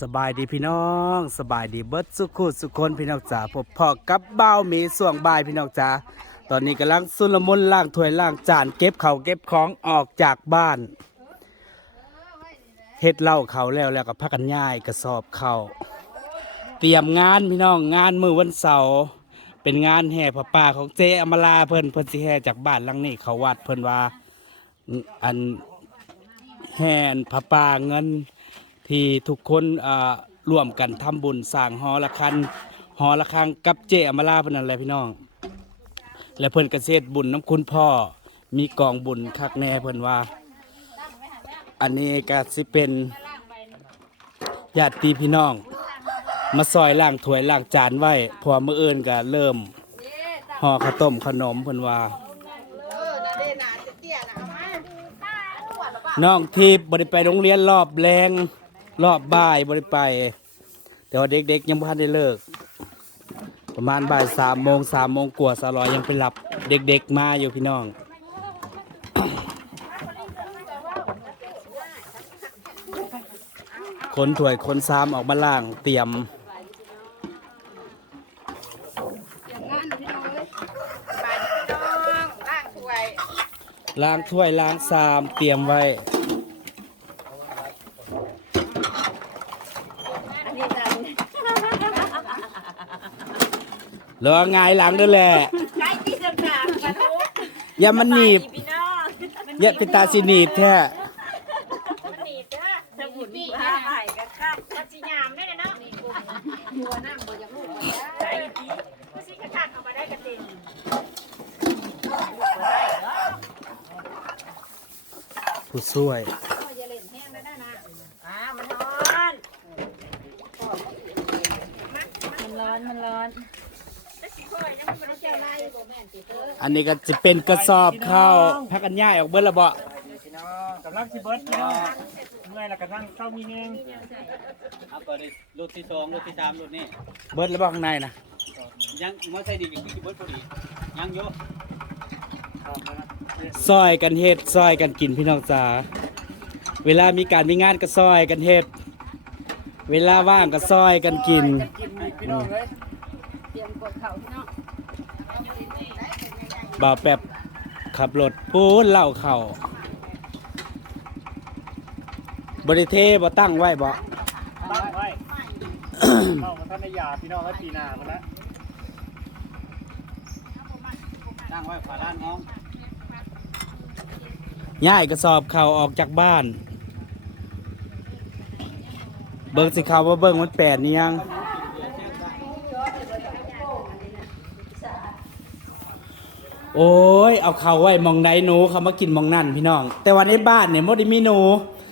สบายดีพี่น้องสบายดีเบิดสุขุสุคนพี่น้องจ๋าพบพอกับเบ้ามีส่วงบายพี่น้องจ๋าตอนนี้กำลังสุลมุนล่างถ้วยล่างจานเก็บเขาเก็บของออกจากบ้านเฮ็ดเหล้าเขาแล้วแล้วก็พักกันย่ายกระสอบเขาเตรียมงานพี่น้องงานมือวันเสาร์เป็นงานแห่พระป่าของเจอมราเพิ่นเพิ่นสิแห่จากบ้านหลังนี้เขาวัดเพิ่นว่าอันแห่นพระป่าเงิน ที่ทุกคนร่วมกันทำบุญสร้างหอละคันหอละคังกับเจอมราพนันแหละพี่น้อง และเพิ่นเกษตรบุญน้ำคุณพ่อมีกองบุญคักแน่เพิ่นว่า อันนี้ก็สิเป็นญาติพี่น้อง มาซอยล่างถ้วยล่างจานไว้พอมื้ออื่นก็เริ่มห่อข้าวต้มขนมเพิ่นว่าน้องทีบบริไปโรงเรียนรอบแรง รอบบ่ายบริไป แต่ว่าเด็กๆ ยังไม่ทันได้เลิก ประมาณบ่ายสามโมงสามโมงกว่าสลอยยังไปรับเด็ก ๆ มาอยู่พี่น้อง คนถวยคนซ้ำออกมาล่างเตรียมล้างถ้วยล้างซามเตรียมไว้ แล้วไงายหลังด้วยแหละใช้ที่ต่างๆกันโอ้อย่ามันหนีบ พี่น้องอย่าเป็นตาสิหนีบแท้มันหนีบเด้อสมุนพาไปกันครับมันสิยามได้เนาะหัวนั่งบ่อยากลูกบ่ได้ใส่ดีมันสิกระชากเข้ามาได้กระเต็มผู้ช่วย อ่ามันร้อนมันร้ อนมันร้อนอันนี้ก็จะเป็นกระสอบข้าวพักกันย่ายออกเบิ้ละบ่พี่น้องกำลังสิเบิร์ดพี่น้องเมื่อยแล้วกำลังเข้ามีเองเอาเปิดดิรุ่นที่สองรุ่นที่สามรุ่นนี้เบิ้ละบ่ข้างในนะยังมอใส่ดีกี่กี่เบิร์ดพอดียังอยู่ซอยกันเฮ็ดซอยกันกินพี่น้องจ๋าเวลามีการมีงานก็ซอยกันเฮ็ดเวลาว่างก็ซอยกันกินกินอีกพี่น้องเลย บ่าวแป๊บขับรถปูนเหล่าเข่าบริเทบ่ตั้งไว้บ่ตั้งไว้เข้ามาท่านในยาพี่น้องแล้วปีหนามันนะตั้งไว้ฝาด้านน้องย่ายกระสอบเข่าออกจากบ้าน เบิ่งสิเขาว่าเบิ่งมันแปดนี่ยัง โอ้ยเอาเขาไว้หมองใดหนูเขามากินหมองนั่นพี่น้อง แต่วันนี้บ้านเนี่ยมดมีหนู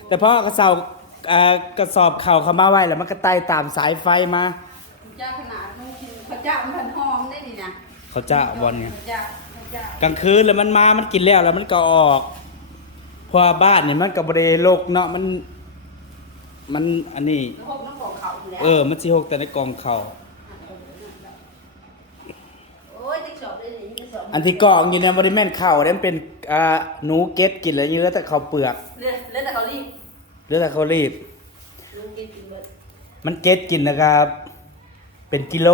แต่พอกระสอบเอ่อกระสอบเข่าเขามาไว้แล้วมันก็ไต่ตามสายไฟมาเจ้าขนาดมันกินพระเจ้ามันพันหอมได้ดินะเขาจะบอลเนี่ยพระเจ้าพระเจ้ากลางคืนแล้วมันมามันกินแล้วแล้วมันก็ออกเพราะว่าบ้านเนี่ยมันกับบริโลกเนาะมัน มันอันนี้พวกน้องบอกเขาอยู่แล้วเออมันสิหกแต่ในกองเขาโอ้ยติ๊กสอบเลยนี่ติ๊กส อบอันที่กองอยู่ในบริเวณเข่าเนี่ยมันเป็นอ่าหนูเก็ตกินแล้วนี่แล้วแต่เขาวเปลือกเลือดเลือดแต่เขารีบหรือแต่เขารีบ ลุงกินกินเบิดมันเก็ตกินนะครับ เป็นกิโล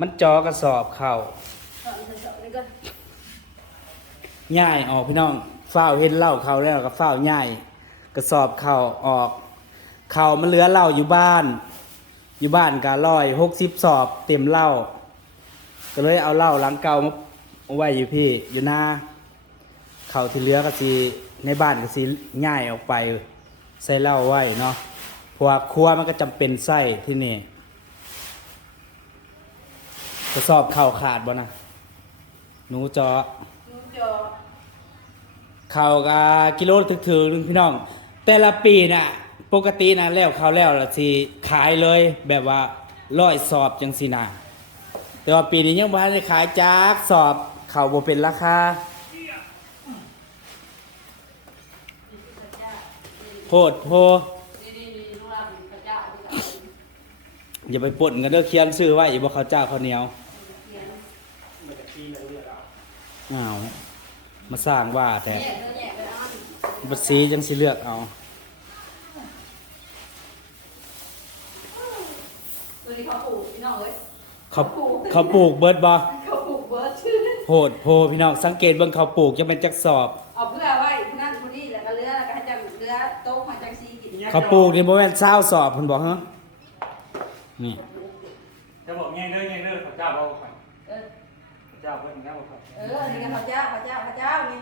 มันจอกระสอบเข่าสอบสอบนี่ก็ง่ายออกพี่น้องเฝ้าวเห็นเหล้าเขาแล้วก็เฝ้าวง่ายกระสอบเข่าออก เข่ามันเหลือเหล้าอยู่บ้าน อยู่บ้านก็ร้อยหกสิบสอบเต็มเหล้า ก็เลยเอาเหล้าหลังเก่ามาเอาไว้อยู่พี่อยู่หน้าเข่าที่เหลือก็สีในบ้านก็สีง่ายออกไปใส่เหล้าไว้เนาะเพราะว่าครัวมันก็จำเป็นใส่ที่นี่กระสอบเข่าขาดบ่นะหนูจอลุงจอเขาวกกิโลถึกถึงๆนึงพี่น้อง แต่ละปีน่ะ ปกตินะแล้วเขาวแล้วละสิขายเลยแบบว่าร้อยสอบจังสินะ แต่ว่าปีนี้ยังบ้านได้ขายจากสอบเข่าบ่เป็นราคาโพดโพอย่าไปป่นกันเด้อเคียนซื้อไว้อีบ่ขาเจ้าเขาเหนียวอามาสร้างว่าแต่บัดซียังสิเลือกเอาตัวนี้เขาปลูกพี่น้องเอ้ยเขาปลูก เขาปลูกเบิดบ่เขาปลูกเบิร์ดชื่อโพดโพพี่น้องสังเกตเบิ่งเขาปลูกจะเป็นจักสอบ เอาเพื่อไว้นั่นคนนี้แล้วก็เรือแล้วก็ให้จังเรือโต๊ะมาจังซีกินเขาปลูกนี่บ่แม่น20สอบเพิ่นบอกฮะนี่จะบอกง่ายเด้อง่ายเด้อพระเจ้าเอาครับเออพระเจ้าเพิ่นง่ายบ่ครับเอออันนี้ก็พระเจ้าพระเจ้าพระเจ้านี่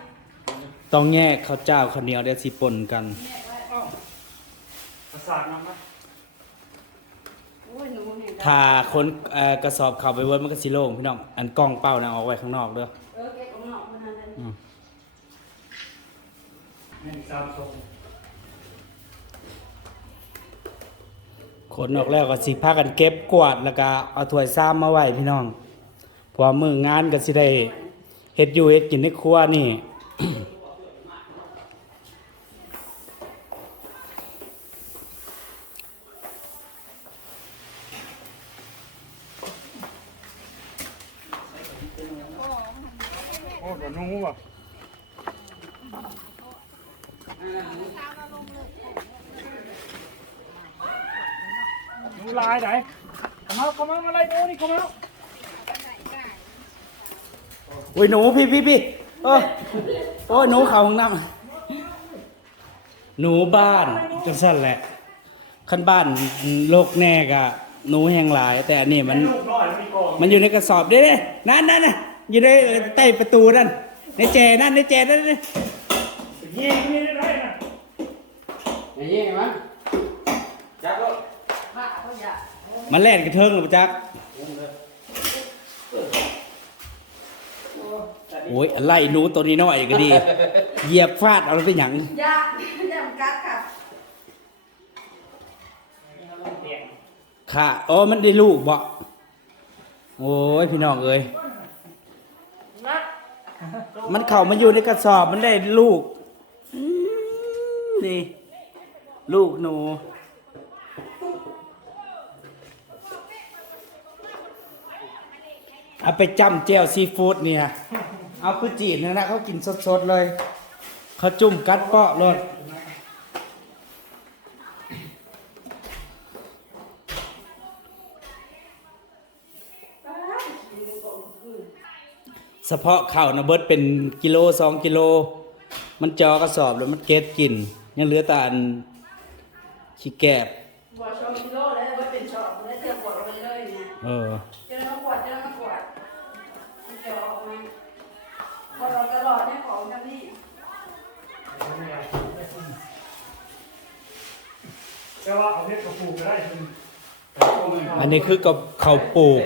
ต้องแยกข้าวเจ้าข้าวเหนียวเดี๋ยวสิปนกันแม่ไว้ประสาทนำมา โอ้ยหนูเห็น ถ้าคนเอ่อกระสอบเข้าไปเวิร์ดมันก็สิโล่งพี่น้อง อันกล้องเป้านะเอาไว้ข้างนอกเด้อ เออเก็บของนอกมันนั่นนั่นอืมหนึ่งสามสองขนออกแล้วก็สิพากันเก็บกวาดแล้วก็เอาถ้วยซ้ำมาไว้พี่น้องเพราะว่ามื้องานก็สิได้เฮ็ดอยู่เฮ็ดกินในครัวนี่ โอ้เดี๋ยวนู้บ่นู้ลายไหนข้ามาข้ามามาไล่นู้นี่ข้ามาอุ้ยหนูพี่พี่พี่เออโอ้ยหนูเขาห้องน้ำหนูบ้านจังซั่นแหละคันบ้านโลกแน่ก็หนูแห้งหลาย แต่อันนี้มัน มันอยู่ในกระสอบเด้เนี่ยนั่นนั่นน่ะ อยู่ในใต้ประตูนั่น ในแจนั่นในแจนั่นนี่ยิงนี่ได้นะอย่างนี้ไงมั้งจับก็บ้าเขาอยากมันแล่นกระเทิงหรือจักโอ้ยไล่หนูตัวนี้น้อยก็ดี เหยียบฟาดเอาแล้วเป็นหยังยากยากกัดค่ะค่ะโอ้มันได้ลูกบ่โอ้ยพี่น้องเอ้ย มันเข่ามาอยู่ในกระสอบมันได้ลูกนี่ ลูกหนู เอาไปจ้ำแจ่วซีฟู้ดเนี่ย เอาคือจีนนะนะเขากินสดๆเลย เขาจุ่มกัดเปาะรส เฉพาะข้าวนะเบิดเป็นกิโลสองกิโล มันจอกระสอบแล้วมันเก็ดกิน ยังเหลือแต่อันขี้แกบบัวชมกิโลแล้วไว้เป็นชอบแล้วเทียบกวดไปเลยเนี่ยเออเจอมากวดเจอมากวดมันจะออกมาพอเราตลอดเนี่ยของจำนี่แต่ว่าเอาเฮ็ดกระปูก็ได้เป็นอันนี้คือกับข้าวปลูก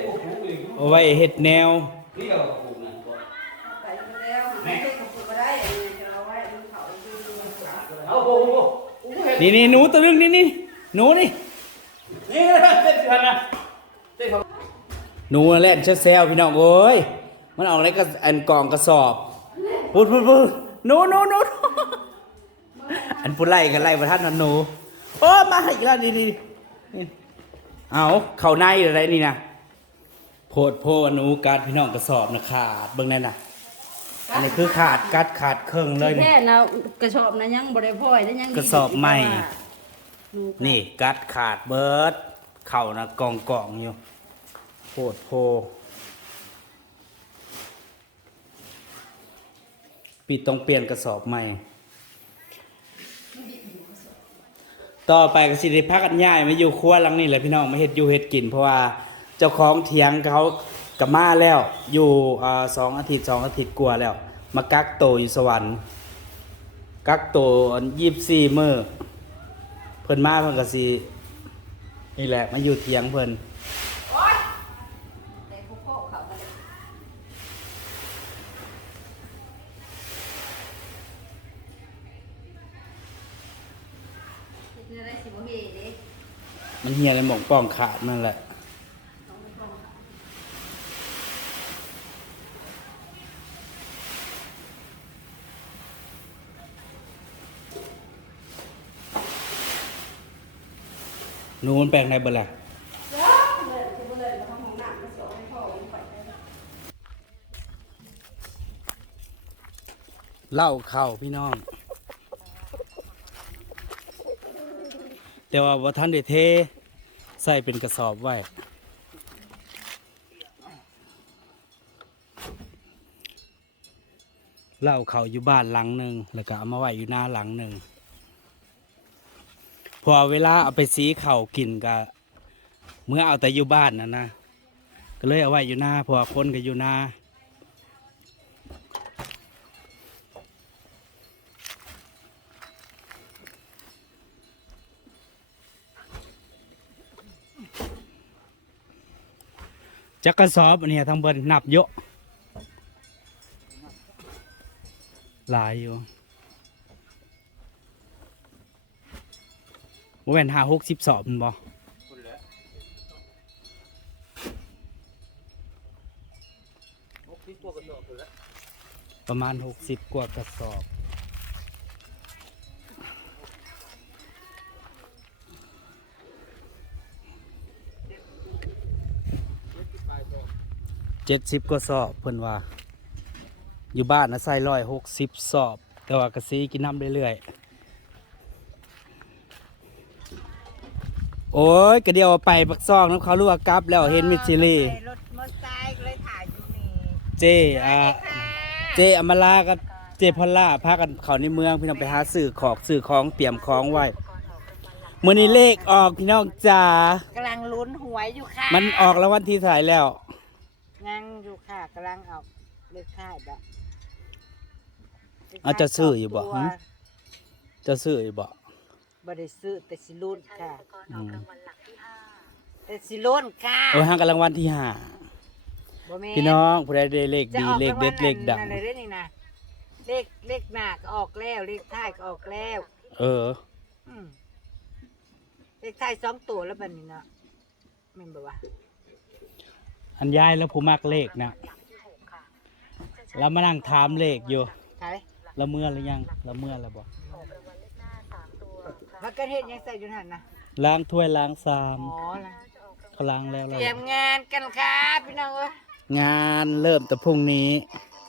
เอาไว้เฮ็ดแนวนี่เราปลูกนะ ไปไปแล้วไม่ได้ขอบคุณก็ได้อันนี้จะเอาไว้ดูเขาดูดู เอาโอ้โหนี่นี่หนูตัวนึงนี่นี่หนูนี่นี่นะเต้นกันนะเต้นเขาหนูแล่นเชแซวพี่น้องเอ้ยมันออกในกระอันกล่องกระสอบพูดพูดพูดหนูหนูหนูหนูอันผู้ไล่กันไล่ประทัดนันหนูโอ้มาอีกแล้วนี่นี่นี่เอาเข่าในอะไรนี่นะโพดโพดหนูกัดพี่น้องกระสอบนะขาดเบิ่งนั่นน่ะ อันนี้คือขาดกัดขาดเครื่องเลยนี่ แค่นะกระสอบนะยังบริพ่อยได้ยังกระสอบใหม่นี่กัดขาดเบิร์ดเข่านะกองกองอยู่โพดโพปีต้องเปลี่ยนกระสอบใหม่ ต่อไปก็สิได้พักกันย้ายมาอยู่ครัวหลังนี้แหละพี่น้องมาเฮ็ดอยู่เฮ็ดกิน เพราะว่าเจ้าของเถียงเขา กับมาแล้ว อยู่อ่าสองอาทิตย์สองอาทิตย์กว่าแล้ว มากักโตวอยู่สวรรค์ กักโตยี่สี่มื้อเพิ่นมาเพิ่นก็สินี่แหละมาอยู่เถียงเพิ่นแต่พวกพ่อเขาไปเฮ็ดได้สิบ่เฮ็ดเด้มันเฮียในหม่องป้องขาดนั่นแหละ นูมันแปลงไหนเบล่ะเล่าเข่าพี่น้อง แต่ว่าวัฒนเดเท ใส่เป็นกระสอบไว้เล่าเข่าอยู่บ้านหลังหนึ่งแล้วก็เอามาไว้อยู่หน้าหลังหนึ่ง อเวลาเอาไปสีเข่าวกินก็เมื่อเอาแต่อยู่บ้านนะนะก็เลยเอาไว้อยู่หน้าพอคนก็อยู่หน้าจักกระสอบเนี้ยทั้งเบิดนับเยอะหลายอยู่ ว่าเป็นหาหกสิบสอบมันบ่คุณเหลือหกสิบกว่ากระสอบคุณแล้วประมาณหกสิบกว่ากระสอบเจ็ดสิบกว่าสอบเพิ่นว่า อยู่บ้านนะใส่ร้อยหกสิบสอบ แต่ว่ากระซีกินน้ำเรื่อยๆ อ้ยกระเดียวเอาไปปักซองน้ำเขาลวกกลับแล้วเห็นมิสซิลีรถมอเตอร์ไซค์เลยถ่ายอยู่นี่เจอ่าเจอมลากับเจพอลล่าพากันเขาในเมืองพี่น้องไปหาสื่อของสื่อของเตรียมของไว้มื่อนี้เลขออกพี่น้องจ๋ากำลังลุ้นหวยอยู่ค่ะมันออกแล้ววันที่ถ่ายแล้วยังอยู่ค่ะกำลังเอาเลขค่ายแบบเอาจะซื้ออยู่บ่หึจะซื้ออยู่บ่ บ่ได้ซื้อแต่สิลุ้นค่ะอืมแต่สิลุ้นค่ะโอ้ยห่างกันรางวัลที่ห้าบ่แม่พี่น้องผู้ใดได้เลขจะดีออกเลขเด็ดเลขดัง รางวัลนั่นนั่นเลยนี่นะเลขเลขหน้าก็ออกแล้ว เลขท้ายก็ออกแล้ว เออ อืมเลขท้ายสองตัวแล้วบัดนี้เนาะแม่นบ่วะอันยายแล้วผู้มากเลขนะเรามานั่งถามเลขอยู่ ใช่ ละเมื่อหรือยัง ละเมื่อแล้วบ่พัก กันเฮ็ดยังใส่อยู่นั่นนะล้างถ้วยล้างซามอ๋อล่ะเขาล้างแล้วเตแล้วรียมงานกันครับพี่น้องเอ้ยงานเริ่มแต่พรุ่งนี้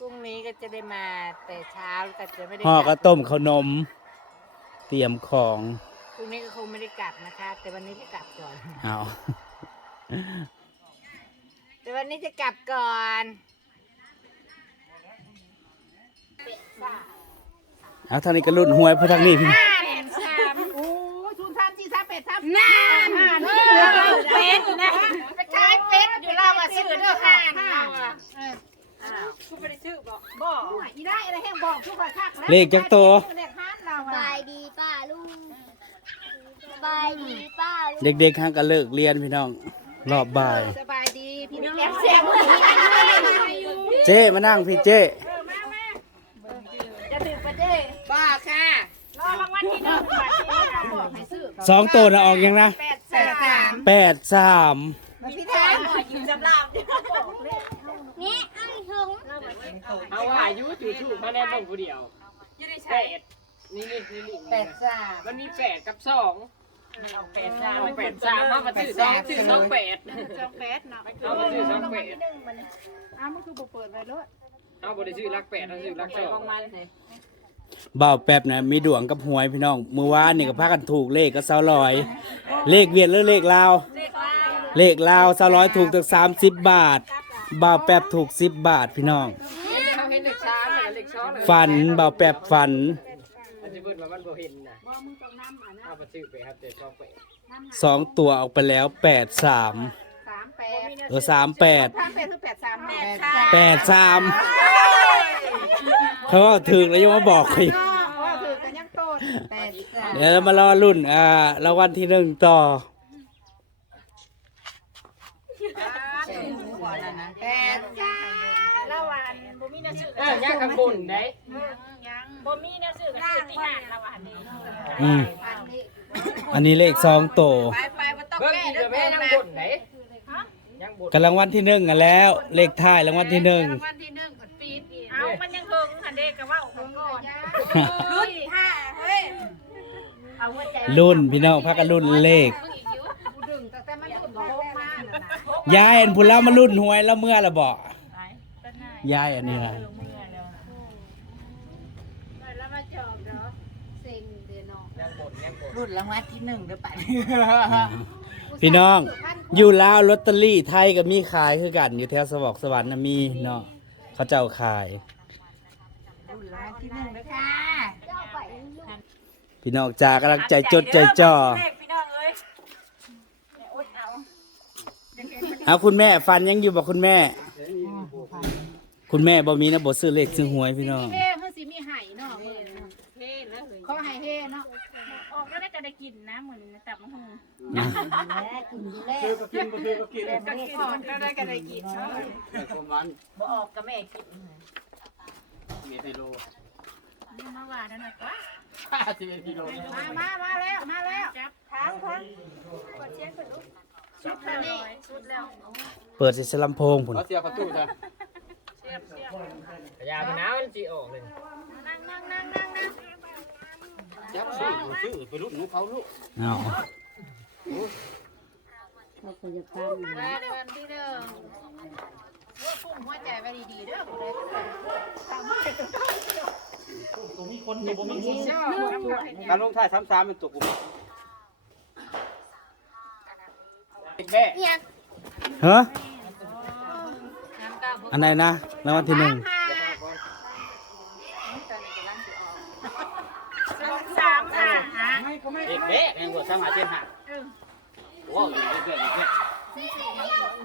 พรุ่งนี้ก็จะได้มาแต่เช้าแล้วก็จะไม่ได้ห่อกลัระบต้มขนม เตรียมของพรุ่งนี้ก็คงไม่ได้กลับนะคะ แต่วันนี้จะกลับก่อน เอาแต่วันนี้จะกลับก่อนเอาทางนี้ก็รุ่นหวยพวกทางนี้พี่สามโอ้ศูนย์สามสี่สามเป็ดสามน่านเป็ดนะไปขายเป็ดอยู่เราอะซื้อเด้อค่ะเราอะคุณไม่ได้ซื้อ บอกบอกอีได้อะไรแห้งบอกทุกคนคักแล้วเลขจักตัว เลขห้านเราสอะบายดีป้าลุงสบายดีป้าลุงเด็กๆห้างก็เลิกเรียนพี่น้อง รอบบ่าย สบายดีพี่น้องเสียงเจ้มานั่งพี่เจ้จะถึงประเด้บ้าค่ะรอรางวัลที่หนึ่งบาทที่เราบอกให้ซื้อสองตัวนะออกยังนะแปดสามแปดสาม พี่ทายยืนจำลาบ นี่ไอ้หง เอาว่าอายุจู่ชูมาแน่นงผู้เดียวแปดนี่นี่นี่นี่แปดสามมันมีแปดกับสองแปดสามแปดสามมามาซื้อสองซื้อสองแปดสองแปดเนาะเอามาซื้อสองแปดอ้าวมันคือบุเปิดไว้เลยเอาบริซื้อรักแปดเอาซื้อรักสองบ่าวแป๊บนะมีดวงกับหวยพี่น้องมือวานนี่ก็พากันถูกเลขก็เศร้าลอย เลขเวียดหรือเลขลาวเลขลาวเศร้าลอยถูกถึงสามสิบบาทบ่าวแป๊บถูกสิบบาทพี่น้อง เขาเห็นเด็ก ช้างเนี่ยเด็กช้อนเลยฝันบ่าวแป๊บฝันมันจะเบิ่นว่ามันบ่เห็นนะเอาไปซื้อไปครับเด็กสองแปดสองตัวออกไปแล้วแปดสามสามแปดเออสามแปดสามแปดคือแปดสามแปดแปดสามเขาว่าถึงแล้วยังมาบอกอีกว่าคือกันยังโตแปดสามเดี๋ยวเรามารอรุ่นอ่ารางวัลที่หนึ่งต่อ แปดสามละวัน บ่มีเนื้อสื่อเออย่างข้างบนได้ยังบ่มีเนื้อสื่อกันสื่อที่หานละวันนี้อืมอันนี้เลขสองตัวไปไปบ่ต้องเบิ่งแก้อีกเด้เดี๋อยวแม่แม่ยัย่างงบบนนได้ย่างบนกันรางวัลที่หนึ่งกันแล้ว เลขท้ายรางวัลที่หนึ่งวันที่หนึ่งผลปีดเอามันยังเฮิงหันเด็กก็ว่าของก่อนรุ่นห้าเฮ้ยเอาหัวใจรุ่นพี่น้องพักกันรุ่นเลขดึงแต่แต่มันรุ่นบ่โฮมมาน่ะนะยายอันพูนแล้วมารุ่นหวยแล้วเมื่อละบอก ยายอันนี้นะแล้วมาจอบเนาะเซ็งเดือนนอกย่างบนย่างบนรุ่นรางวัลที่หนึ่งเด้อไปพี่น้องอยู่ลาวลอตเตอรี่ไทยก็มีขายคือกัน อยู่แถวสวรรค์สวรรค์นะมีเนาะเขาเจ้าขาย รุ่นหรือรางวัลที่หนึ่งเลยค่ะพี่น้องจากกำลังใจจดใจจ่อเลขพี่น้องเอ้ยอดเอาเอาคุณแม่ฟันยังอยู่บ่คุณแม่ คุณแม่บ่มีนะบ่ซื้อเลขซื้อหวยพี่น้องเฮ้เฮาสิมีไห้เนาะมื้อนี้เนาะเฮ้แล้วขอให้เฮ้เนาะออกแล้วได้ก็ได้กินนะมื้อนี้ตับมะฮงคือก็กินบ่คือก็กินก็กินออกแล้วได้ก็ได้กินเนาะประมาณบ่ออกก็แม่กินเมตรกิโลนี่มาว่านั่นน่ะว่าห้าสิบกิโลมามามาแล้วมาแล้วจับทางทางกดเชียงขึ้นลูกชุดแล้วนี่ชุดแล้วเปิดสิสลัมโพงพุ่นเขาเสียประตูจ้ะเสียบเสียบ พยาพน้ามันจีออกเลยนั่งนั่งนั่งนั่งนั่งยับซื้อซื้อไปรุ่นหนูเขาลูกเอาแล้วเดือนที่หนึ่งหัวพุ่งหัวใจไปดีๆเด้อผู้ใดก็ได้มีคนอยู่บ่มีคนชอบทำให้การลงท้ายซ้ำๆเป็นตัวกูเด็กแม่เนี่ยฮะน้ำตาบ่ อันไหนนะรางวัลที่หนึ่งสามห้าฮะเด็กแม่แม่งหัวสามหาเจ็ดหาว้าวเด็กแม่เด็กแม่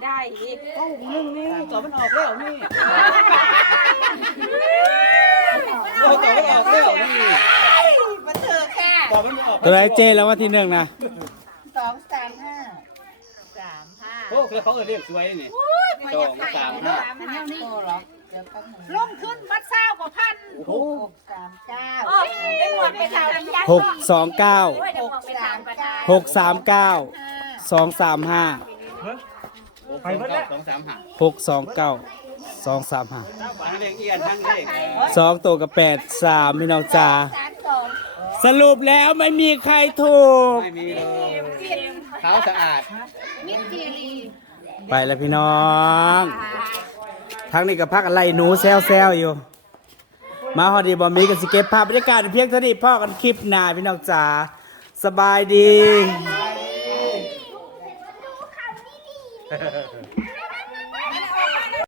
ได้อีกโอ้นึงนี่ต่อมันออกแล้วนี่โอ้ต่อมันออกแล้วนี่มาเถอะค่ะต่อมันออกตัวไหนเจรางวัลที่หนึ่งนะสองสามห้าสามห้าโอ้คือเขาเออเรียกสวยนี่ สองสามห้าสามห้านี่ลงขึ้นมัดเศร้ากว่าพันโอ้สามเก้าได้หมดไปสามยักษ์หกสองเก้าได้หมดไปสามประธานหกสามเก้าสองสามห้าไปหมดแล้วสองสามหาหกสองเก้าสองสามห้าทั้งเรียกเอียนทั้งเรียกสองตัวกับแปดสามพี่น้องจ๋าสามสองสรุปแล้วไม่มีใครถูกไม่มีเลยขาวสะอาดมิตรทีรี ไปแล้วพี่น้องทางนี้กับพักอะไรหนูแซวแซวอยู่ มาฮอดดีบอมมีกับสเก็ตภาพบรรยากาศเพียงเท่านี้พ่อกันคลิปหน้าพี่น้องจ๋าสบายดี Hehehehe